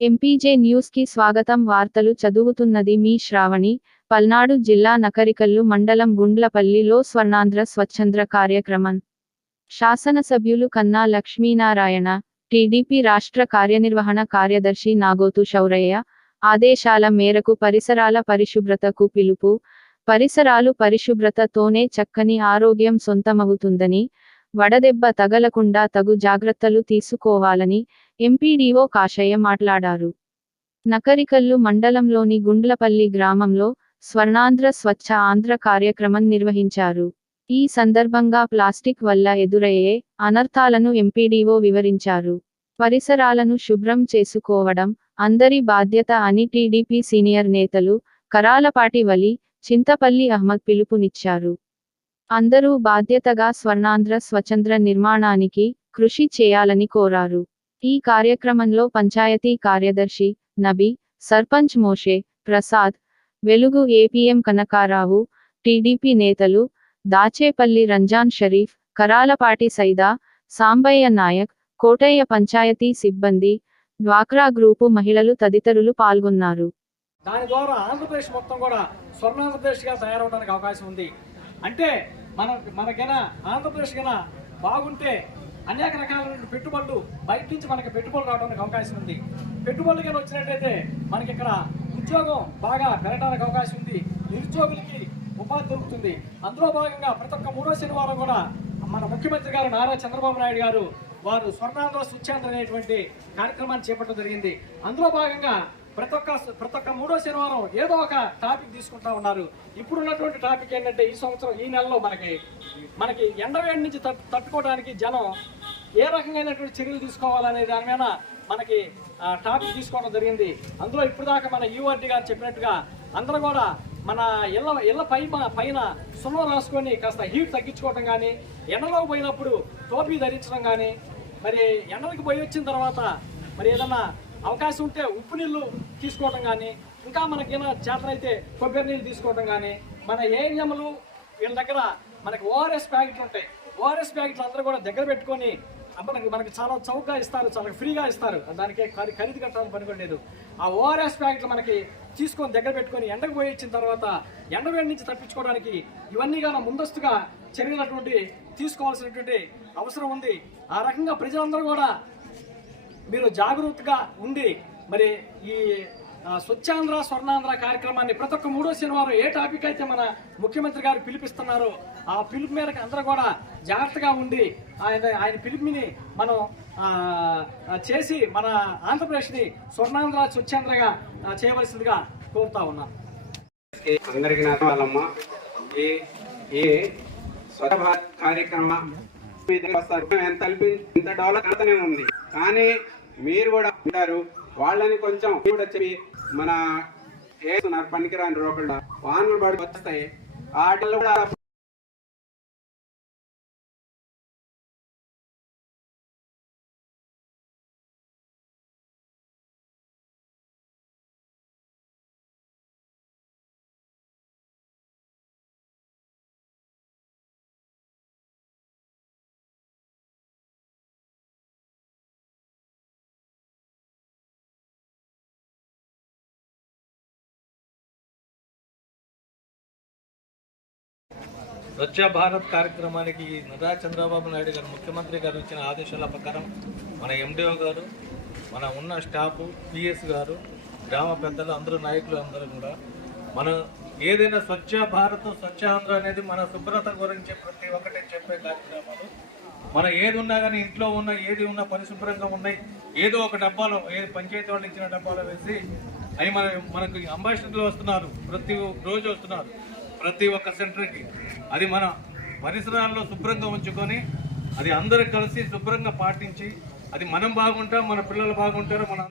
MPJ న్యూస్కి స్వాగతం. వార్తలు చదువుతున్నది మీ శ్రావణి. పల్నాడు జిల్లా నకరికల్లు మండలం గుండ్లపల్లిలో స్వర్ణాంధ్ర స్వచ్ఛంద్ర కార్యక్రమం. శాసనసభ్యులు కన్నా లక్ష్మీనారాయణ టీడీపీ రాష్ట్ర కార్యనిర్వహణ కార్యదర్శి నాగోతు శౌరయ్య ఆదేశాల మేరకు పరిసరాల పరిశుభ్రతకు పిలుపు. పరిసరాలు పరిశుభ్రతతోనే చక్కని ఆరోగ్యం సొంతమవుతుందని వడదెబ్బ తగలకుండా తగు జాగ్రత్తలు తీసుకోవాలని ఎంపీడీఓ కాశయ్య మాట్లాడారు. నకరికల్లు మండలంలోని గుండ్లపల్లి గ్రామంలో స్వర్ణాంధ్ర స్వచ్ఛ ఆంధ్ర కార్యక్రమం నిర్వహించారు. ఈ సందర్భంగా ప్లాస్టిక్ వల్ల ఎదురయ్యే అనర్థాలను ఎంపీడీఓ వివరించారు. పరిసరాలను శుభ్రం చేసుకోవడం అందరి బాధ్యత అని టీడీపీ సీనియర్ నేతలు కరాలపాటి వలి చింతపల్లి అహ్మద్ పిలుపునిచ్చారు. అందరూ బాధ్యతగా స్వర్ణాంధ్ర స్వచంద్ర నిర్మాణానికి కృషి చేయాలని కోరారు. ఈ కార్యక్రమంలో పంచాయతీ కార్యదర్శి నబి సర్పంచ్ మోషే ప్రసాద్ వెలుగు ఏపీఎం కనకారావు టీడీపీ నేతలు దాచేపల్లి రంజాన్ షరీఫ్ కరాలపాటి సైదా సాంబయ్య నాయక్ కోటయ్య పంచాయతీ సిబ్బంది డ్వాక్రా గ్రూపు మహిళలు తదితరులు పాల్గొన్నారు. దాని ద్వారా ఆంధ్రప్రదేశ్ మొత్తం కూడా స్వర్ణాంధ్రప్రదేశ్గా తయారవడానికి అవకాశం ఉంది. అంటే మన మనకైనా ఆంధ్రప్రదేశ్ కన్నా బాగుంటే అనేక రకాలైన పెట్టుబడులు బయట నుంచి మనకి పెట్టుబడులు రావడానికి అవకాశం ఉంది. పెట్టుబడులు కానీ వచ్చినట్టయితే మనకి ఇక్కడ ఉద్యోగం బాగా పెరగడానికి అవకాశం ఉంది. నిరుద్యోగులకి ఉపాధి దొరుకుతుంది. అందులో భాగంగా ప్రతి ఒక్క మూడో శనివారం కూడా మన ముఖ్యమంత్రి గారు నారా చంద్రబాబు నాయుడు గారు వారు స్వర్ణాంధ్ర స్వచ్ఛాంధ్ర అనేటువంటి కార్యక్రమాన్ని చేపట్టడం జరిగింది. అందులో భాగంగా ప్రతి ఒక్క ప్రతి ఒక్క మూడో శనివారం ఏదో ఒక టాపిక్ తీసుకుంటా ఉన్నారు. ఇప్పుడు ఉన్నటువంటి టాపిక్ ఏంటంటే ఈ సంవత్సరం ఈ నెలలో మనకి మనకి ఎండవేడి నుంచి తట్టు తట్టుకోవడానికి జనం ఏ రకమైనటువంటి చర్యలు తీసుకోవాలనే దాని మీద మనకి టాపిక్ తీసుకోవడం జరిగింది. అందులో ఇప్పటిదాకా మన యూఆర్డి గారు చెప్పినట్టుగా అందరూ కూడా మన ఇళ్ళ ఇళ్ళ పై పైన సున్నం రాసుకొని కాస్త హీట్ తగ్గించుకోవడం కానీ ఎండలో పోయినప్పుడు టోపీ ధరించడం కానీ మరి ఎండలకు పోయి వచ్చిన తర్వాత మరి ఏదన్నా అవకాశం ఉంటే ఉప్పు నీళ్ళు తీసుకోవడం కానీ ఇంకా మనకి ఏమైనా చేతనైతే కొబ్బరి నీళ్ళు తీసుకోవడం కానీ మన ఏఎన్ఎంలు వీళ్ళ దగ్గర మనకి ఓఆర్ఎస్ ప్యాకెట్లు ఉంటాయి. ఓఆర్ఎస్ ప్యాకెట్లు అందరూ కూడా దగ్గర పెట్టుకొని మనకి మనకి చాలా చౌకగా ఇస్తారు చాలా ఫ్రీగా ఇస్తారు. దానికి ఖరీ- ఖరీదు కట్టాలని పని లేదు. ఆ ఓఆర్ఎస్ ప్యాకెట్లు మనకి తీసుకొని దగ్గర పెట్టుకొని ఎండకు పోయి ఇచ్చిన తర్వాత ఎండవేడి నుంచి తప్పించుకోవడానికి ఇవన్నీ కానీ ముందస్తుగా చర్యలటువంటి తీసుకోవాల్సినటువంటి అవసరం ఉంది. ఆ రకంగా ప్రజలందరూ కూడా మీరు జాగ్రత్తగా ఉండి మరి ఈ స్వచ్ఛాంధ్ర స్వర్ణాంధ్ర కార్యక్రమాన్ని ప్రతి ఒక్క మూడో శనివారం ఏ టాపిక్ అయితే మన ముఖ్యమంత్రి గారు పిలిపిస్తున్నారో ఆ పిలుపు మేరకు అందరూ కూడా జాగ్రత్తగా ఉండి ఆయన ఆయన పిలుపుని మనం చేసి మన ఆంధ్రప్రదేశ్ని స్వర్ణాంధ్ర స్వచ్ఛాంధ్రగా చేయవలసిందిగా కోరుతా ఉన్నాం. అందరికీ నమస్కారమ్మా ఈ ఈ స్వచ్ఛ భారత్ కార్యక్రమం ఎంత ఇంత డెవలప్ అవుతూనే ఉంది. కానీ మీరు కూడా ఉంటారు. వాళ్ళని కొంచెం కూడా చెప్పి మన వేస్తున్నారు పనికిరాని రోడ్లు వానలు పడి వస్తాయి ఆటలు కూడా స్వచ్ఛ భారత్ కార్యక్రమానికి నదా చంద్రబాబు నాయుడు గారు ముఖ్యమంత్రి గారు ఇచ్చిన ఆదేశాల ప్రకారం మన ఎండిఓ గారు మన ఉన్న స్టాఫ్ పిఎస్ గారు గ్రామ పెద్దలు అందరూ నాయకులు అందరూ కూడా మన ఏదైనా స్వచ్ఛ భారత్ స్వచ్ఛ ఆంధ్ర అనేది మన శుభ్రత గురించి ప్రతి ఒక్కటి చెప్పే కార్యక్రమాలు. మన ఏది ఉన్నా కానీ ఇంట్లో ఉన్న ఏది ఉన్నా పరిశుభ్రంగా ఉన్నాయి. ఏదో ఒక డబ్బాలో ఏ పంచాయతీ వాళ్ళు ఇచ్చిన డబ్బాలో వేసి అవి మన మనకు అంబాసిడర్లు వస్తున్నారు. ప్రతి రోజు వస్తున్నారు. ప్రతి ఒక్క సెంటర్కి. అది మన పరిసరాల్లో శుభ్రంగా ఉంచుకొని అది అందరూ కలిసి శుభ్రంగా పాటించి అది మనం బాగుంటాం మన పిల్లలు బాగుంటారు మన